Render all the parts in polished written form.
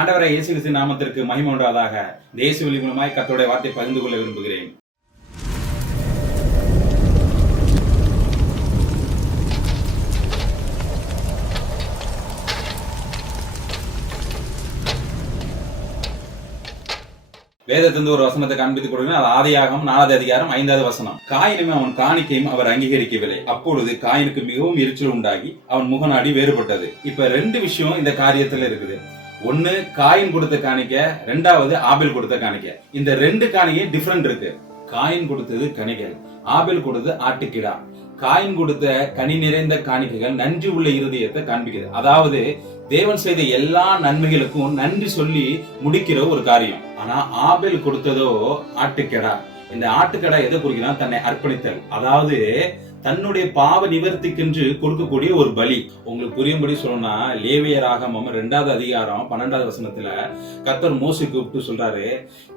ஆண்டவரை இயேசு கிறிஸ்து நாமத்திற்கு மகிமை உண்டாவதாக. இந்த இயேசுவின் மூலமாய் கர்த்தருடைய வார்த்தை பகிர்ந்து கொள்ள விரும்புகிறேன். வேதத்திலிருந்து ஒரு வசனத்தை காண்பித்துக் கொடுக்கிறேன். அது ஆதியாகமம் 4வது அதிகாரம் 5வது வசனம். காயினும் அவன் காணிக்கையும் அவர் அங்கீகரிக்கவில்லை. அப்பொழுது காயினுக்கு மிகவும் எரிச்சல் உண்டாகி அவன் முகநாடி வேறுபட்டது. இப்ப 2 விஷயம் இந்த காரியத்துல இருக்குது. ஒன்னு காயின் கொடுத்த காணிக்க, 2வது ஆபேல் கொடுத்த காணிக்க. இந்த 2 காணிக்கை டிஃபரெண்ட் இருக்கு. காயின் கொடுத்தது கனிகள், ஆபேல் கொடுத்தது ஆட்டுக்கிடா. காயின் கொடுத்த கனி நிறைந்த காணிக்கைகள் நன்றி உள்ள இருதயத்தை காண்பிக்கிறது. அதாவது தேவன் செய்த எல்லா நன்மைகளுக்கும் நன்றி சொல்லி முடிக்கிற ஒரு காரியம். ஆனா ஆபேல் கொடுத்ததோ ஆட்டுக்கடா. இந்த ஆட்டுக்கடா எதை குறிக்கிறான்? தன்னை அர்ப்பணித்தல். அதாவது தன்னுடைய பாவ நிவர்த்திக்கென்று கொடுக்கக்கூடிய ஒரு பலி. உங்களுக்கு புரியும்படி சொல்லணும்னா, லேவியராகமம் 2வது அதிகாரம் 12வது வசனத்துல கர்த்தர் மோசே கூப்பிட்டு சொல்றாரு,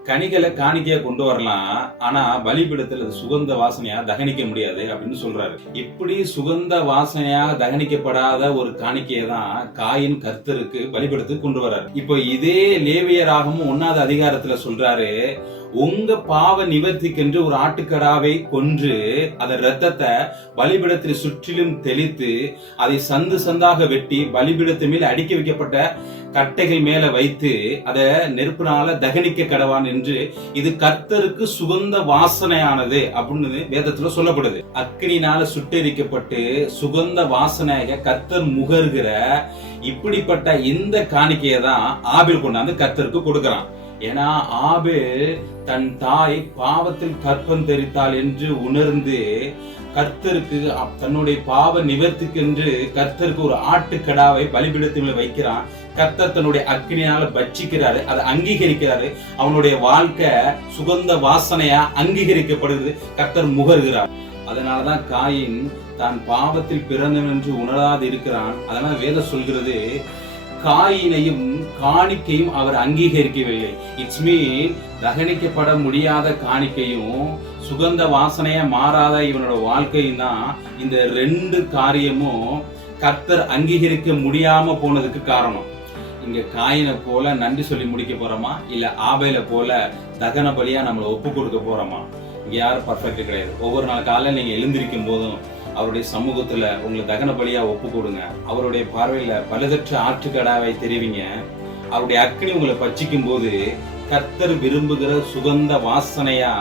கனிகளை காணிக்கையா கொண்டு வரலாம், ஆனா பலிபீடத்தில் அது சுகந்த வாசனையா தகனிக்க முடியாது அப்படின்னு சொல்றாரு. இப்படி சுகந்த வாசனையாக தகனிக்கப்படாத ஒரு காணிக்கையை தான் காயின் கர்த்தருக்கு பலிபீடத்துக்கு கொண்டு வர்றாரு. இப்போ இதே லேவியராகமும் 1வது அதிகாரத்துல சொல்றாரு, உங்க பாவ நிவர்த்திக்கென்று ஒரு ஆட்டுக்கடாவை கொன்று அதன் ரத்தத்தை பலிபீடத்தில் சுற்றிலும் தெளித்து அதை சந்து சந்தாக வெட்டி பலிபீடத்து மேல் அடுக்கி வைக்கப்பட்ட கட்டைகள் மேல வைத்து அதை நெருப்பினால தகனிக்க கடவான் என்று, இது கர்த்தருக்கு சுகந்த வாசனையானது அப்படின்னு வேதத்துல சொல்லப்படுது. அக்கினினால சுட்டெரிக்கப்பட்டு சுகந்த வாசனையாக கர்த்தர் முகர்கிற இப்படிப்பட்ட இந்த காணிக்கையை தான் ஆபேல் கொண்டாந்து கர்த்தருக்கு கொடுக்கிறான். ஏன்னா ஆபேல் தன் தாய் பாவத்தில் கற்பம் தெரித்தாள் என்று உணர்ந்து கர்த்தருக்கு தன்னுடைய பாவ நிவர்த்திக்கென்று கர்த்தருக்கு ஒரு ஆட்டுக்கடாவை பலிபீடத்தில் வைக்கிறான். கர்த்தர் தன்னுடைய அக்கினியால பட்சிக்கிறாரு, அதை அங்கீகரிக்கிறாரு. அவனுடைய வாழ்க்கை சுகந்த வாசனையா அங்கீகரிக்கப்படுகிறது, கர்த்தர் முகர்கிறார். அதனாலதான் காயின் தான் பாவத்தில் பிறந்தவன் என்று உணராது இருக்கிறான். அதனால வேதம் சொல்கிறது, காயினையும் காணிக்கையும் அவர் அங்கீகரிக்கவில்லை. இட்ஸ் மீன் தகனிக்கப்பட முடியாத காணிக்கையும் சுகந்த வாசனையா மாறாத இவனோட வாழ்க்கையும் தான் இந்த 2 காரியமும் கர்த்தர் அங்கீகரிக்க முடியாம போனதுக்கு காரணம். இங்க காயினை போல நன்றி சொல்லி முடிக்க போறோமா, இல்ல ஆபேல போல தகன பலியா நம்மளை ஒப்பு கொடுக்க போறோமா? இங்க யாரும் பர்ஃபெக்ட் கிடையாது. ஒவ்வொரு நாள் காலையில நீங்க எழுந்திருக்கும் போதும் அவருடைய சமூகத்துல உங்களை தகன பலியா ஒப்பு கொடுங்க. அவருடைய பார்வையில பழுதற்ற ஆட்டுக்கடாவை தெரிவிங்க. அவருடைய அக்கினி உங்களை பட்சிக்கும் போது கர்த்தர் விரும்புகிற சுகந்த வாசனையா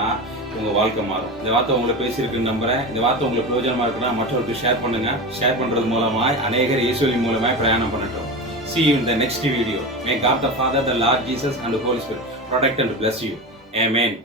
உங்க வாழ்க்கை மாறும். இந்த வார்த்தை உங்களை பேசியிருக்குன்னு நம்புறேன். இந்த வார்த்தை உங்களுக்கு பிரயோஜனமா இருக்குன்னா மற்றவருக்கு ஷேர் பண்ணுங்க. ஷேர் பண்றது மூலமா அநேகர் இயேசுவின் மூலமா பிரயாணம் பண்ணட்டும். See you in the next video. May God the Father, the Lord Jesus and the Holy Spirit protect and bless you. Amen.